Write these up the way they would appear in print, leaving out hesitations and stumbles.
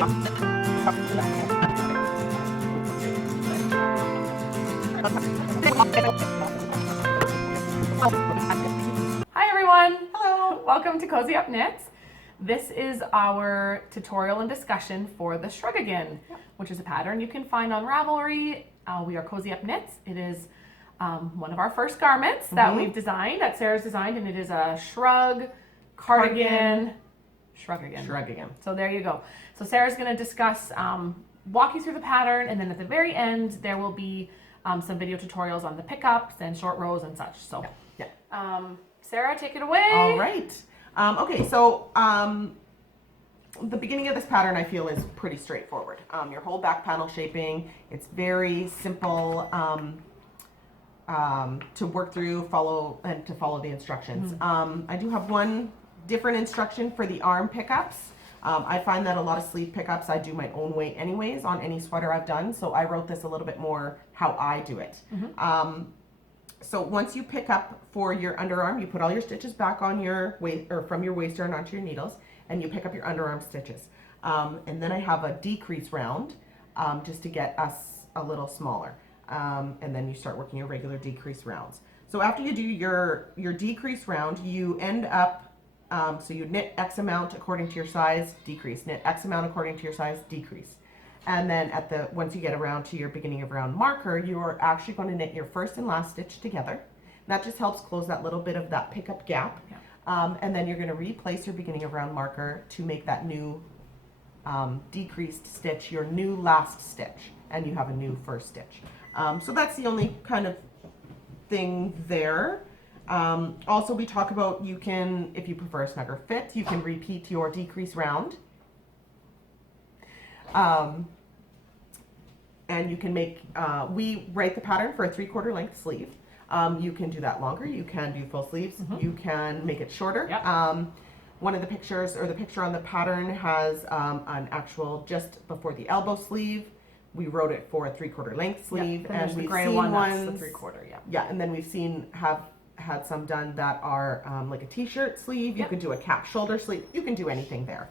Hi everyone! Hello! Welcome to Cozy Up Knits. This is our tutorial and discussion for the Shruggigan, which is a pattern you can find on Ravelry. We are Cozy Up Knits. It is one of our first garments that we've designed, that Sarah's designed, and it is a shrug, Shruggigan. So there you go. So Sarah's going to discuss, walk you through the pattern, and then at the very end there will be some video tutorials on the pickups and short rows and such. So, Sarah, take it away. All right. Okay, so the beginning of this pattern I feel is pretty straightforward. Your whole back panel shaping, it's very simple to work through, follow the instructions. I do have one different instruction for the arm pickups. I find that a lot of sleeve pickups I do my own way anyways on any sweater I've done, so I wrote this a little bit more how I do it. So once you pick up for your underarm, you put all your stitches back on your waist, or from your waistband onto your needles, and you pick up your underarm stitches. And then I have a decrease round just to get us a little smaller. And then you start working your regular decrease rounds. So after you do your decrease round, you end up, so you knit X amount according to your size, decrease, knit X amount according to your size, decrease. And then once you get around to your beginning of round marker, you are actually going to knit your first and last stitch together. And that just helps close that little bit of that pickup gap. And then you're going to replace your beginning of round marker to make that new decreased stitch your new last stitch, and you have a new first stitch. So that's the only kind of thing there. Also, we talk about, you can, if you prefer a snugger fit, you can repeat your decrease round. And you can make, we write the pattern for a 3/4 length sleeve. You can do that longer, you can do full sleeves, you can make it shorter. One of the pictures, or the picture on the pattern, has an actual just before the elbow sleeve. We wrote it for a 3/4 length sleeve, and we've seen ones, that's the 3/4, and then we've seen, had some done that are like a t-shirt sleeve. You can do a cap shoulder sleeve, you can do anything there.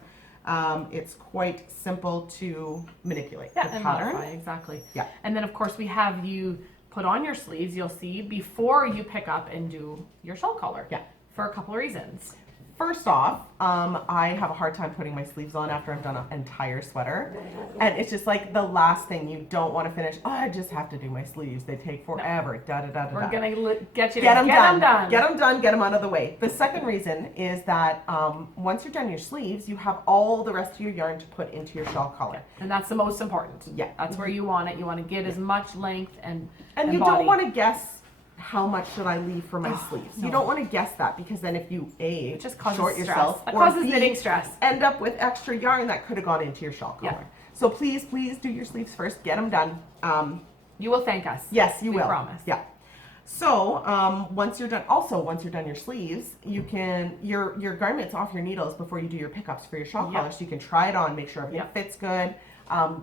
It's quite simple to manipulate the pattern. Modify, exactly. And then of course we have you put on your sleeves, you'll see, before you pick up and do your shawl collar. For a couple of reasons. First off, I have a hard time putting my sleeves on after I've done an entire sweater. And it's just like the last thing you don't want to finish. Oh, I just have to do my sleeves. They take forever. We're going to get you to get them done. Get them done, get them out of the way. The second reason is that once you're done your sleeves, you have all the rest of your yarn to put into your shawl collar. And that's the most important. That's where you want it. You want to get as much length and you body. Don't want to guess how much should I leave for my sleeves. You don't want to guess that, because then if you it just causes short stress. yourself, It or causes B, knitting stress, end up with extra yarn that could have gone into your shawl collar. So please do your sleeves first. Get them done. You will thank us. Yes, you will. We promise. So once you're done your sleeves, you can your garments off your needles before you do your pickups for your shawl collar, so you can try it on, make sure everything fits good.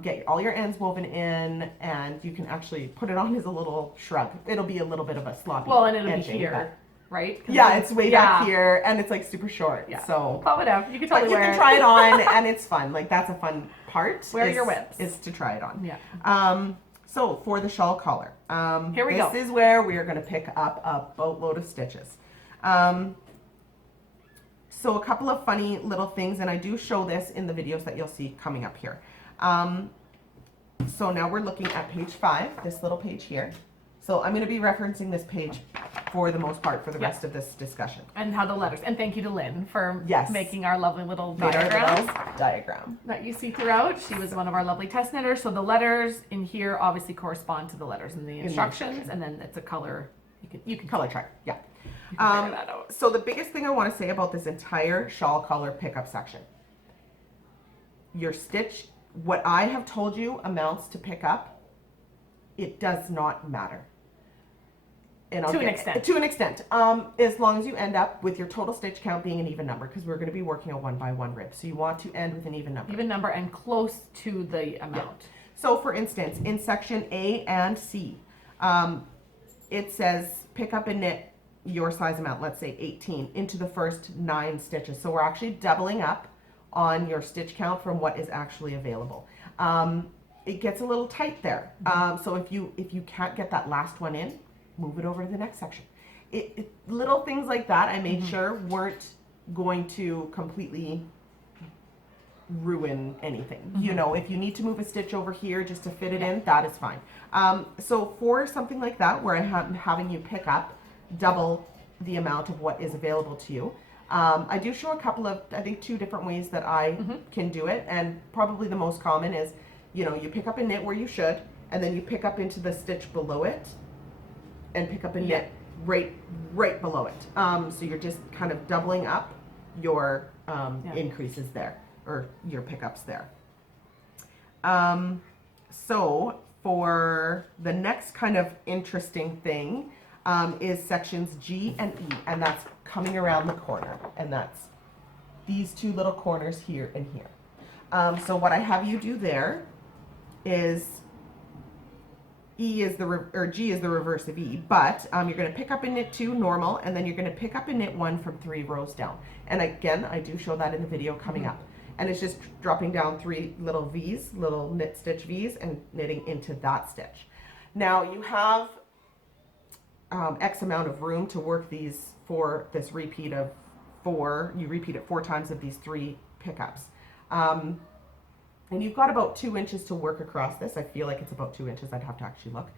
Get all your ends woven in, and you can actually put it on as a little shrug. It'll be a little bit of a sloppy. Well, and it'll be here, right? It's way back here, and it's like super short. So, but whatever, you can totally wear it. You can try it on, and it's fun. Like, that's a fun part. Wear your whips. Is to try it on. So for the shawl collar, here we go. This is where we are going to pick up a boatload of stitches. So a couple of funny little things, and I do show this in the videos that you'll see coming up here. So now we're looking at page 5, this little page here. So I'm going to be referencing this page for the most part for the rest of this discussion. And how the letters, and thank you to Lynn for making our lovely little diagram that you see throughout. She was one of our lovely test knitters. So the letters in here obviously correspond to the letters in the instructions, and then it's a color, you can color chart. So the biggest thing I want to say about this entire shawl collar pickup section, your stitch, what I have told you amounts to pick up, it does not matter. And to an extent. As long as you end up with your total stitch count being an even number, because we're going to be working a 1x1 rib. So you want to end with an even number. Even number and close to the amount. So for instance, in section A and C, it says pick up and knit your size amount, let's say 18, into the first 9 stitches. So we're actually doubling up on your stitch count from what is actually available. It gets a little tight there. So if you can't get that last one in, move it over to the next section. Little things like that I made sure weren't going to completely ruin anything. You know, if you need to move a stitch over here just to fit it in, that is fine. So for something like that, where I'm having you pick up double the amount of what is available to you, I do show a couple of, I think 2 different ways that I can do it, and probably the most common is, you know, you pick up a knit where you should, and then you pick up into the stitch below it, and pick up a knit right below it. So you're just kind of doubling up your increases there, or your pickups there. So for the next kind of interesting thing is sections G and E, and that's coming around the corner, and that's these 2 little corners here and here. So what I have you do there is G is the reverse of E, but you're going to pick up a knit 2 normal, and then you're going to pick up a knit 1 from 3 rows down. And again, I do show that in the video coming up. And it's just dropping down 3 little V's, little knit stitch V's, and knitting into that stitch. Now you have X amount of room to work these for this repeat of 4. You repeat it 4 times of these 3 pickups. And you've got about 2 inches to work across this. I feel like it's about 2 inches. I'd have to actually look.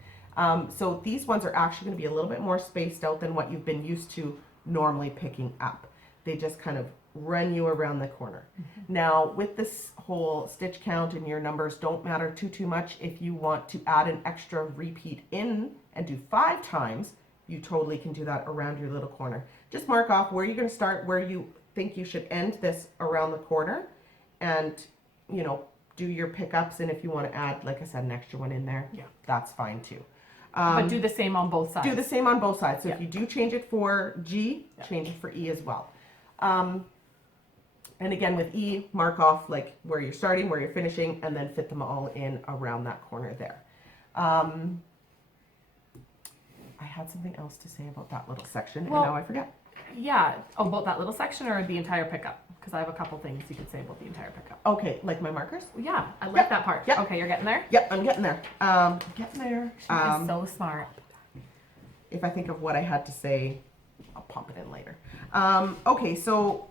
So these ones are actually going to be a little bit more spaced out than what you've been used to normally picking up. They just kind of run you around the corner. Now with this whole stitch count, and your numbers don't matter too much, if you want to add an extra repeat in and do 5 times, you totally can do that around your little corner. Just mark off where you're going to start, where you think you should end this around the corner, and you know, do your pickups, and if you want to add, like I said, an extra one in there, that's fine too. But do the same on both sides. Do the same on both sides. So if you do change it for G, change it for E as well. And again with E, mark off like where you're starting, where you're finishing, and then fit them all in around that corner there. I had something else to say about that little section, and now I forget. Yeah, about that little section or the entire pickup? Because I have a couple things you could say about the entire pickup. Okay, like my markers? Yeah, I like that part. Yep. Okay, you're getting there? Yep, I'm getting there. Getting there. She is so smart. If I think of what I had to say, I'll pop it in later. Okay, so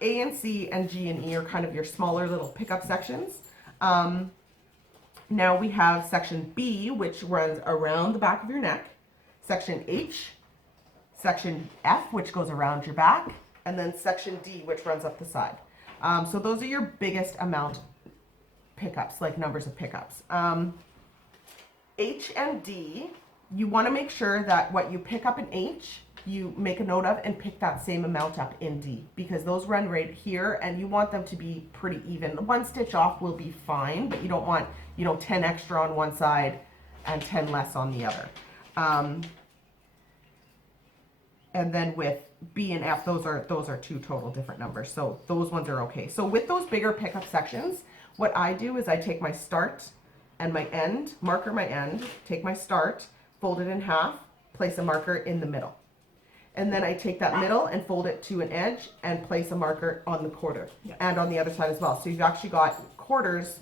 A and C and G and E are kind of your smaller little pickup sections. Now we have section B, which runs around the back of your neck, section H, section F, which goes around your back, and then section D, which runs up the side. So those are your biggest amount pickups, like numbers of pickups. H and D, you want to make sure that what you pick up in H, you make a note of and pick that same amount up in D, because those run right here and you want them to be pretty even. The 1 stitch off will be fine, but you don't want, you know, 10 extra on one side and 10 less on the other. And then with B and F, those are 2 total different numbers. So those ones are okay. So with those bigger pickup sections, what I do is I take my start and my end, marker my end, take my start, fold it in half, place a marker in the middle. And then I take that middle and fold it to an edge and place a marker on the quarter and on the other side as well. So you've actually got quarters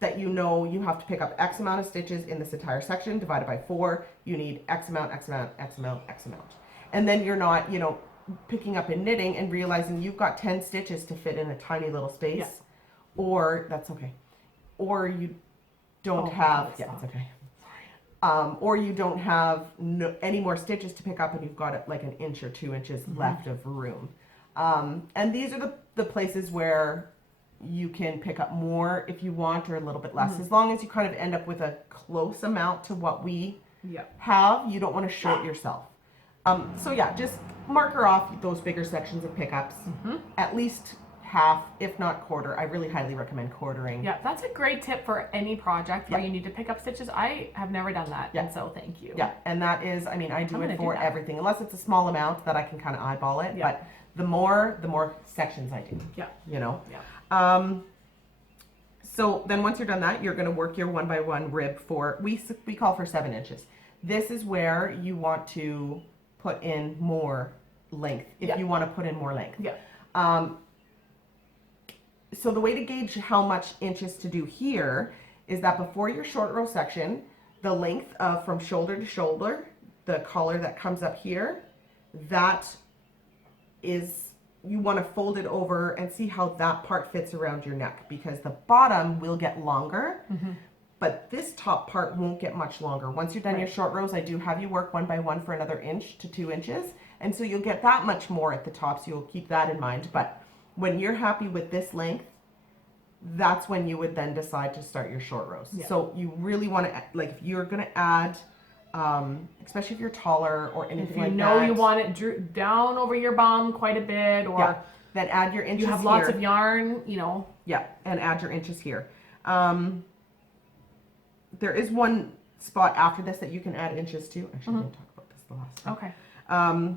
that you know you have to pick up X amount of stitches in this entire section divided by 4. You need X amount, X amount, X amount, X amount. And then you're not, you know, picking up and knitting and realizing you've got 10 stitches to fit in a tiny little space, or that's okay. Or you don't have, it's okay. Or you don't have any more stitches to pick up and you've got like an inch or 2 inches left of room. And these are the places where you can pick up more if you want, or a little bit less, as long as you kind of end up with a close amount to what we have. You don't want to short yourself. So yeah, just marker off those bigger sections of pickups, at least half, if not quarter. I really highly recommend quartering. Yeah, that's a great tip for any project where you need to pick up stitches. I have never done that, and so thank you. Yeah, and that is, I mean, I do it for everything, unless it's a small amount that I can kind of eyeball it, but the more sections I do, you know? So then once you're done that, you're gonna work your 1 by 1 rib for, we call for 7 inches. This is where you want to put in more length, if you want to put in more length. so the way to gauge how much inches to do here is that before your short row section, the length of from shoulder to shoulder, the collar that comes up here, that is, you want to fold it over and see how that part fits around your neck, because the bottom will get longer, but this top part won't get much longer. Once you're done your short rows, I do have you work 1 by 1 for another inch to 2 inches. And so you'll get that much more at the top, so you'll keep that in mind. But when you're happy with this length, that's when you would then decide to start your short rows. Yeah. So you really want to, like, if you're going to add, especially if you're taller or anything like that. If you know you want it down over your bum quite a bit, or then add your inches you have here. lots of yarn, you know. Yeah, and add your inches here. There is one spot after this that you can add inches to. Actually, I didn't talk about this the last time. Okay.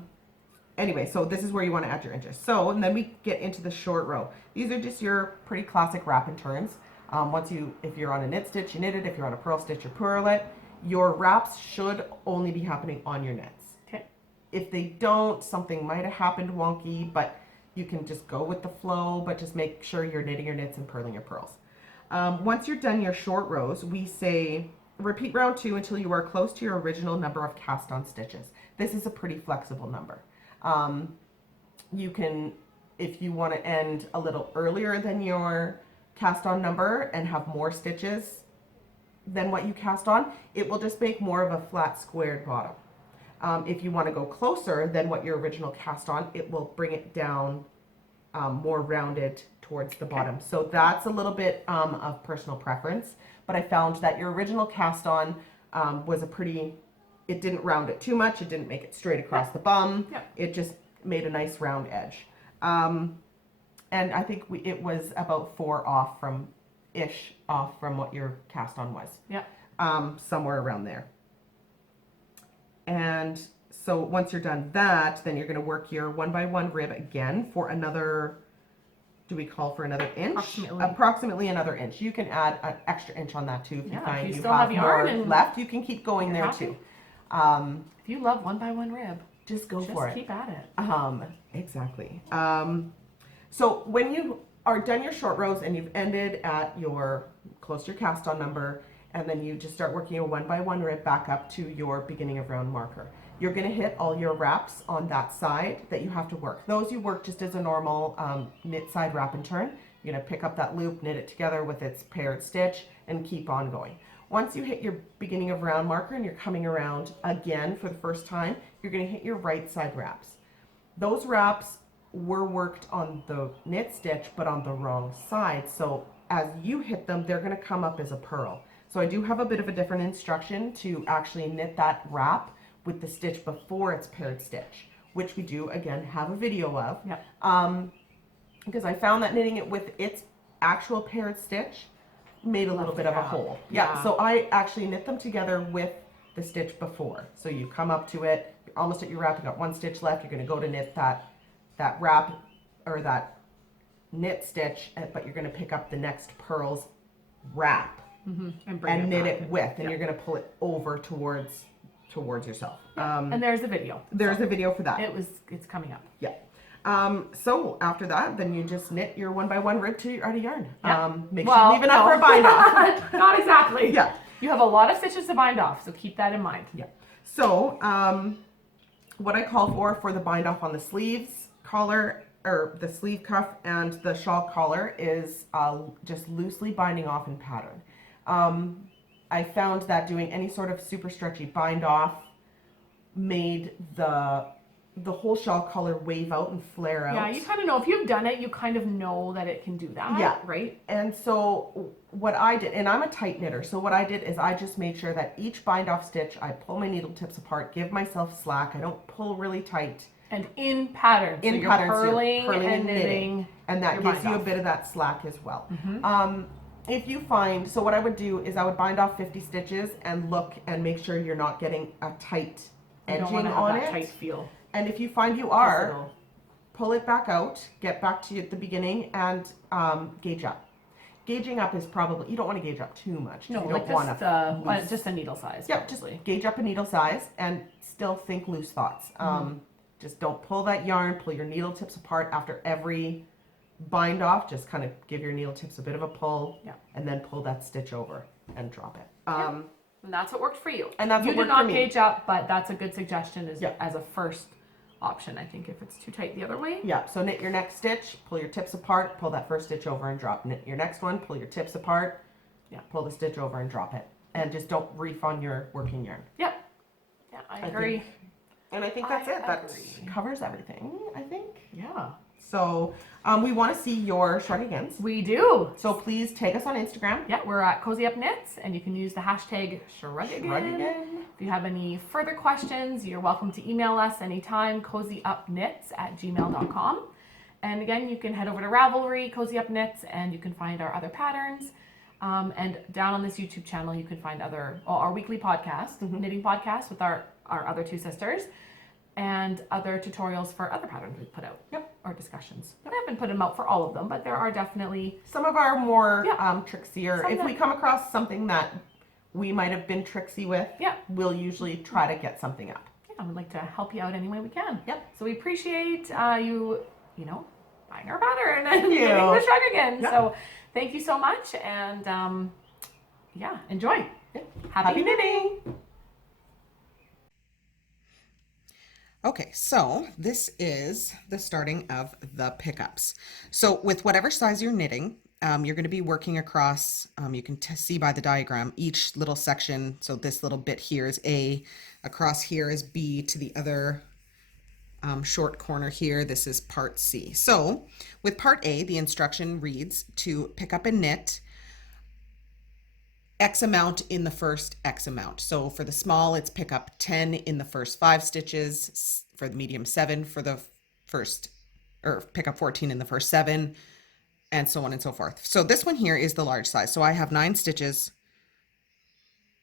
Anyway, so this is where you want to add your inches. So, and then we get into the short row. These are just your pretty classic wrap and turns. If you're on a knit stitch, you knit it. If you're on a purl stitch, you purl it. Your wraps should only be happening on your knits. Okay. If they don't, something might have happened wonky, but you can just go with the flow, but just make sure you're knitting your knits and purling your purls. Once you're done your short rows, we say repeat round 2 until you are close to your original number of cast on stitches. This is a pretty flexible number. You can, if you want to end a little earlier than your cast on number and have more stitches than what you cast on, it will just make more of a flat squared bottom. If you want to go closer than what your original cast on, it will bring it down more rounded towards the bottom. So that's a little bit of personal preference, but I found that your original cast on was a pretty, it didn't round it too much, it didn't make it straight across the bum, it just made a nice round edge. And I think it was about 4 off from what your cast on was. Yeah. Somewhere around there. And so once you're done that, then you're going to work your 1 by 1 rib again for another, do we call for another inch? Approximately another inch. You can add an extra inch on that too if you find you have more left. You can keep going there too. If you love 1 by 1 rib, just go for it. Just keep at it. Exactly. So when you are done your short rows and you've ended at your close to your cast on number, and then you just start working your 1 by 1 rib back up to your beginning of round marker. You're going to hit all your wraps on that side that you have to work. Those you work just as a normal knit side wrap and turn. You're going to pick up that loop, knit it together with its paired stitch, and keep on going. Once you hit your beginning of round marker and you're coming around again for the first time, you're going to hit your right side wraps. Those wraps were worked on the knit stitch, but on the wrong side. So as you hit them, they're going to come up as a purl. So I do have a bit of a different instruction to actually knit that wrap with the stitch before its paired stitch, which we do, again, have a video of. Yep. Because I found that knitting it with its actual paired stitch made a little bit of a hole. Yeah, so I actually knit them together with the stitch before. So you come up to it, you're almost at your wrap, you got 1 stitch left, you're going to go to knit that wrap or that knit stitch, but you're going to pick up the next purl's wrap. And knit it with, and you're going to pull it over towards yourself. And there's a video. There's a video for that. It's coming up. Yeah. So after that, then you just knit your 1 by 1 rib till you're out of yarn. Make sure you leave enough for a bind off. Not exactly. Yeah. You have a lot of stitches to bind off, so keep that in mind. Yeah. So what I call for the bind off on the sleeves collar, or the sleeve cuff and the shawl collar, is just loosely binding off in pattern. I found that doing any sort of super stretchy bind off made the whole shawl collar wave out and flare out. Yeah, you kind of know. If you've done it, you kind of know that it can do that. Yeah. Right? And so what I did, and I'm a tight knitter, so what I did is I just made sure that each bind off stitch, I pull my needle tips apart, give myself slack. I don't pull really tight. And in pattern. In so pattern, you're purling and knitting. And that gives you a bit of that slack as well. If you find, so what I would do is I would bind off 50 stitches and look and make sure you're not getting a tight edging on it. Tight feel. And if you find you are, pull it back out, get back to the beginning, and gauge up. Gauging up is probably, you don't want to gauge up too much. No, you like don't want just a needle size. Yep, just gauge up a needle size and still think loose thoughts. Just don't pull that yarn, pull your needle tips apart after every bind off, just kind of give your needle tips a bit of a pull, Yeah. and then pull that stitch over and drop it. And that's what worked for you. And that's you what did worked not for me. gauge up, but that's a good suggestion Yeah. as a first option. I think if it's too tight the other way. Yeah, so knit your next stitch, pull your tips apart, pull that first stitch over and drop. Knit your next one, pull your tips apart, pull the stitch over and drop it. And just don't reef on your working yarn. Yeah, I agree. And I think that's it. That agree. covers everything, I think. Yeah. So we want to see your Shrugigans. We do. So please tag us on Instagram. Yeah, we're at CozyUpKnits, and you can use the hashtag Shruggigan. Shruggigan. If you have any further questions, you're welcome to email us anytime, CozyUpKnits@gmail.com. And again, you can head over to Ravelry, CozyUpKnits, and you can find our other patterns. And down on this YouTube channel, you can find our weekly podcast, knitting podcast with our other two sisters, and other tutorials for other patterns we put out. Or discussions. I haven't put them out for all of them, but there are definitely some of our more trickier. Some If that- we come across something that we might have been tricksy with, we'll usually try to get something up. I would like to help you out any way we can. Yep. So we appreciate you buying our pattern and you. knitting the Shruggigan. Yep. So thank you so much, and enjoy. Happy knitting. Okay, so this is the starting of the pickups. So with whatever size you're knitting, you're going to be working across, you can see by the diagram, each little section. So this little bit here is A, across here is B, to the other short corner here, this is part C. So with part A, the instruction reads to pick up and knit X amount in the first X amount. So for the small, it's pick up 10 in the first 5 stitches. For the medium, 7 for the first, or pick up 14 in the first 7, and so on and so forth. So this one here is the large size. So I have 9 stitches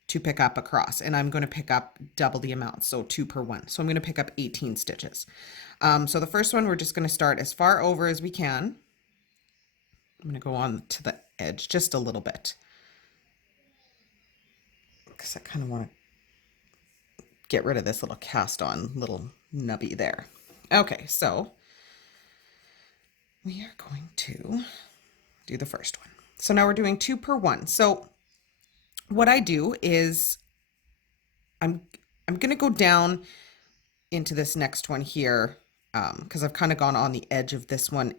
to pick up across, and I'm going to pick up double the amount, so 2 per 1. So I'm going to pick up 18 stitches. So the first one, we're just going to start as far over as we can. I'm going to go on to the edge just a little bit, because I kind of want to get rid of this little cast on little nubby there. Okay, so we are going to do the first one. So now we're doing 2 per 1. So what I do is I'm going to go down into this next one here, because I've kind of gone on the edge of this one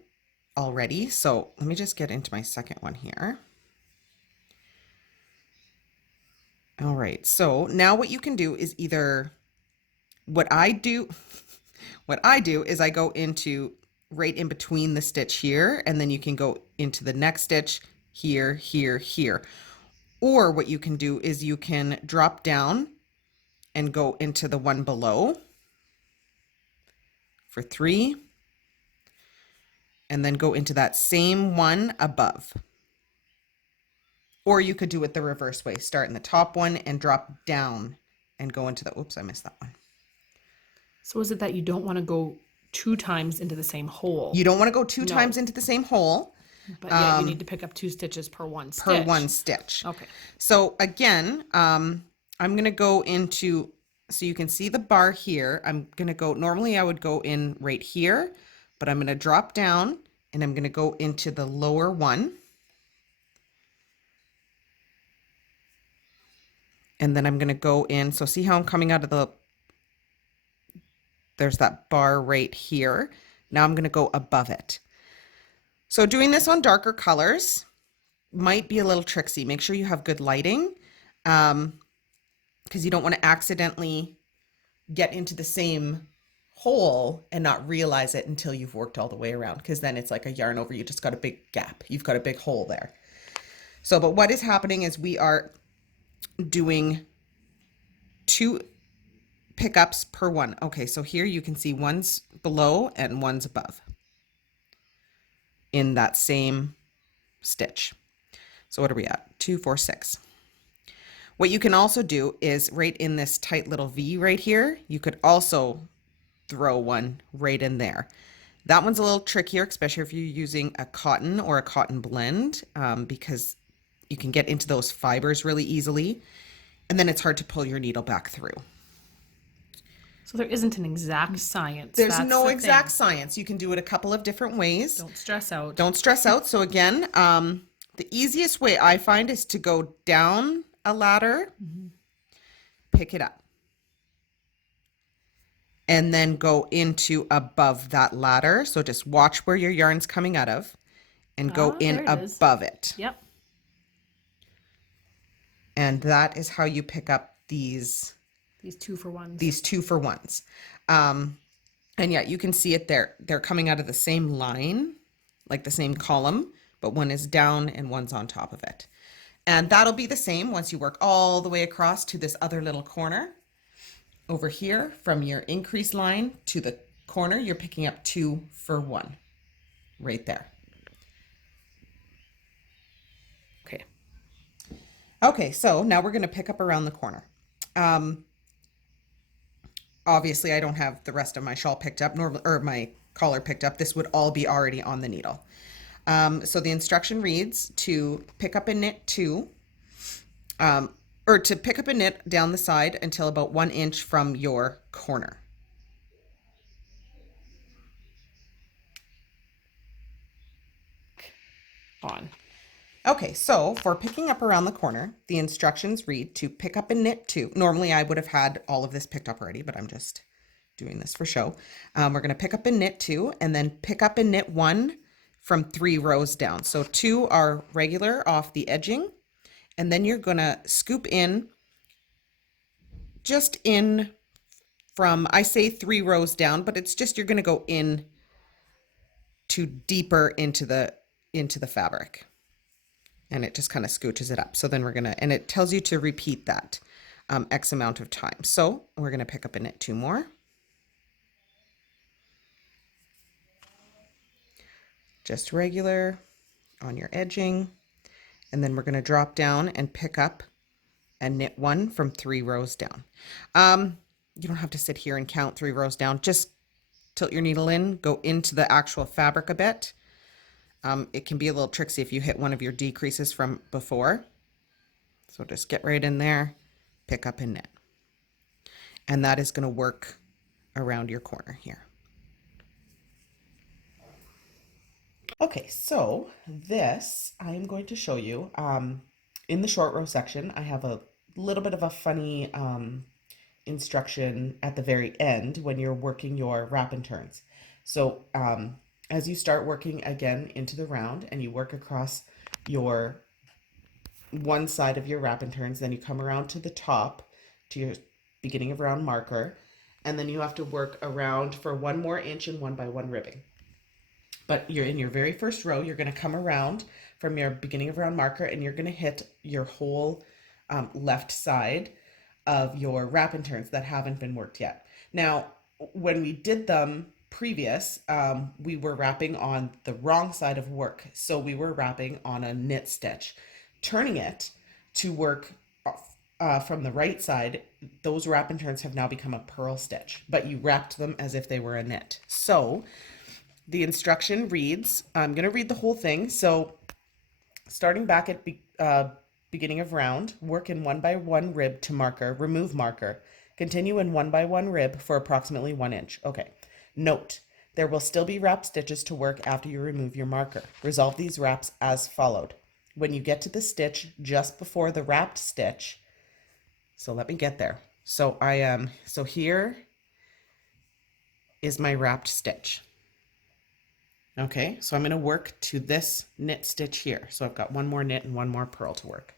already. So let me just get into my second one here. All right, so now what you can do is either, what I do is I go into right in between the stitch here, and then you can go into the next stitch here, here, here. Or what you can do is you can drop down and go into the one below for 3, and then go into that same one above. Or you could do it the reverse way. Start in the top one and drop down and go into the, oops, I missed that one. So is it that you don't want to go 2 times into the same hole? You don't want to go 2 times into the same hole. But yet you need to pick up 2 stitches per 1 stitch. Per 1 stitch. Okay. So again, I'm going to go into, so you can see the bar here. I'm going to go, normally I would go in right here, but I'm going to drop down and I'm going to go into the lower one. And then I'm going to go in. So see how I'm coming out of the, there's that bar right here. Now I'm going to go above it. So doing this on darker colors might be a little tricksy. Make sure you have good lighting, because you don't want to accidentally get into the same hole and not realize it until you've worked all the way around, because then it's like a yarn over. You just got a big gap. You've got a big hole there. So, but what is happening is we are doing 2 pickups per 1. Okay, so here you can see one's below and one's above in that same stitch. So what are we at? 2, 4, 6. What you can also do is right in this tight little V right here, you could also throw one right in there. That one's a little trickier, especially if you're using a cotton or a cotton blend, because you can get into those fibers really easily, and then it's hard to pull your needle back through. So there isn't an exact science. There's That's no the exact thing. science. You can do it a couple of different ways. Don't stress out. Don't stress out. So again, the easiest way I find is to go down a ladder, pick it up, and then go into above that ladder. So just watch where your yarn's coming out of and go in There it is. above it. Yep. And that is how you pick up these 2-for-1s. These 2-for-1s. And yeah, you can see it there. They're coming out of the same line, like the same column, but one is down and one's on top of it. And that'll be the same once you work all the way across to this other little corner. Over here, from your increase line to the corner, you're picking up 2-for-1 right there. Okay. Okay, so now we're going to pick up around the corner. Obviously, I don't have the rest of my shawl picked up, or my collar picked up. This would all be already on the needle. So the instruction reads to pick up and knit 2, or to pick up and knit down the side until about 1 inch from your corner. On. Okay, so for picking up around the corner, the instructions read to pick up and knit 2. Normally I would have had all of this picked up already, but I'm just doing this for show. We're going to pick up and knit 2 and then pick up and knit 1 from 3 rows down. So 2 are regular off the edging, and then you're going to scoop in just in from, I say 3 rows down, but it's just you're going to go in to deeper into the fabric. And it just kind of scooches it up. So then we're gonna, and it tells you to repeat that X amount of time. So we're gonna pick up and knit 2 more. Just regular on your edging. And then we're gonna drop down and pick up and knit 1 from 3 rows down. You don't have to sit here and count 3 rows down. Just tilt your needle in, go into the actual fabric a bit. It can be a little tricksy if you hit one of your decreases from before. So just get right in there, pick up and knit. And that is going to work around your corner here. Okay, so this I'm going to show you in the short row section. I have a little bit of a funny instruction at the very end when you're working your wrap and turns. So as you start working again into the round and you work across your one side of your wrap and turns, then you come around to the top to your beginning of round marker, and then you have to work around for 1 more inch and 1 by 1 ribbing. But you're in your very first row, you're going to come around from your beginning of round marker and you're going to hit your whole left side of your wrap and turns that haven't been worked yet. Now, when we did them previous, we were wrapping on the wrong side of work. So we were wrapping on a knit stitch. Turning it to work from the right side, those wrap and turns have now become a purl stitch, but you wrapped them as if they were a knit. So the instruction reads, I'm going to read the whole thing. So starting back at beginning of round, work in 1 by 1 rib to marker, remove marker, continue in 1 by 1 rib for approximately 1 inch. Okay. Note, there will still be wrap stitches to work after you remove your marker. Resolve these wraps as followed. When you get to the stitch just before the wrapped stitch, so let me get there. So so here is my wrapped stitch. Okay, so I'm going to work to this knit stitch here. So I've got 1 more knit and 1 more purl to work.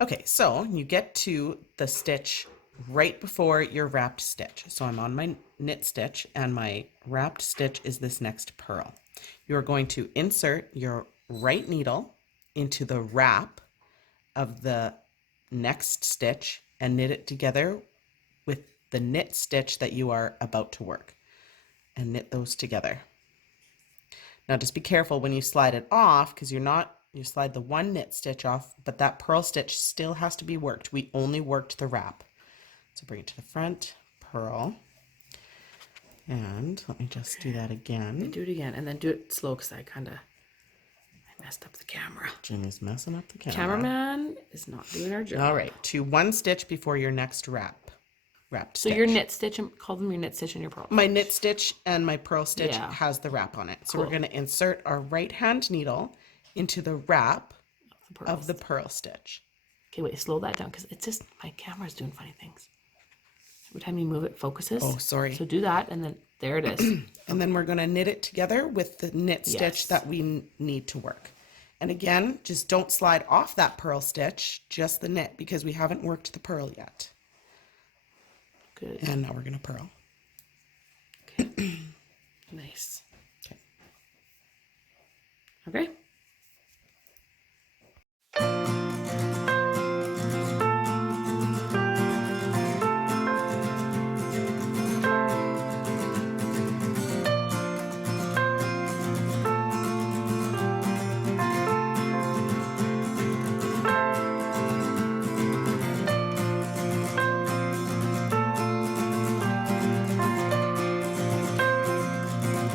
Okay, so you get to the stitch right before your wrapped stitch. So I'm on my knit stitch and my wrapped stitch is this next purl. You're going to insert your right needle into the wrap of the next stitch and knit it together with the knit stitch that you are about to work, and knit those together. Now just be careful when you slide it off, because you slide the 1 knit stitch off, but that purl stitch still has to be worked. We only worked the wrap. So bring it to the front, purl, and let me just do that again. Do it again, and then do it slow, because I messed up the camera. Jimmy's messing up the camera. Cameraman is not doing our job. All right, to one stitch before your next wrapped So stitch. your knit stitch, call them your knit stitch and your purl. My knit stitch and my purl stitch Yeah. has the wrap on it. So Cool. we're going to insert our right hand needle into the wrap Purls. of the purl stitch. Okay, wait, slow that down because it's just my camera's doing funny things. Every time you move it, focuses. Oh, sorry. So do that, and then there it is. And then we're going to knit it together with the knit stitch Yes. that we need to work. And again, just don't slide off that purl stitch, just the knit, because we haven't worked the purl yet. Good. And now we're going to purl.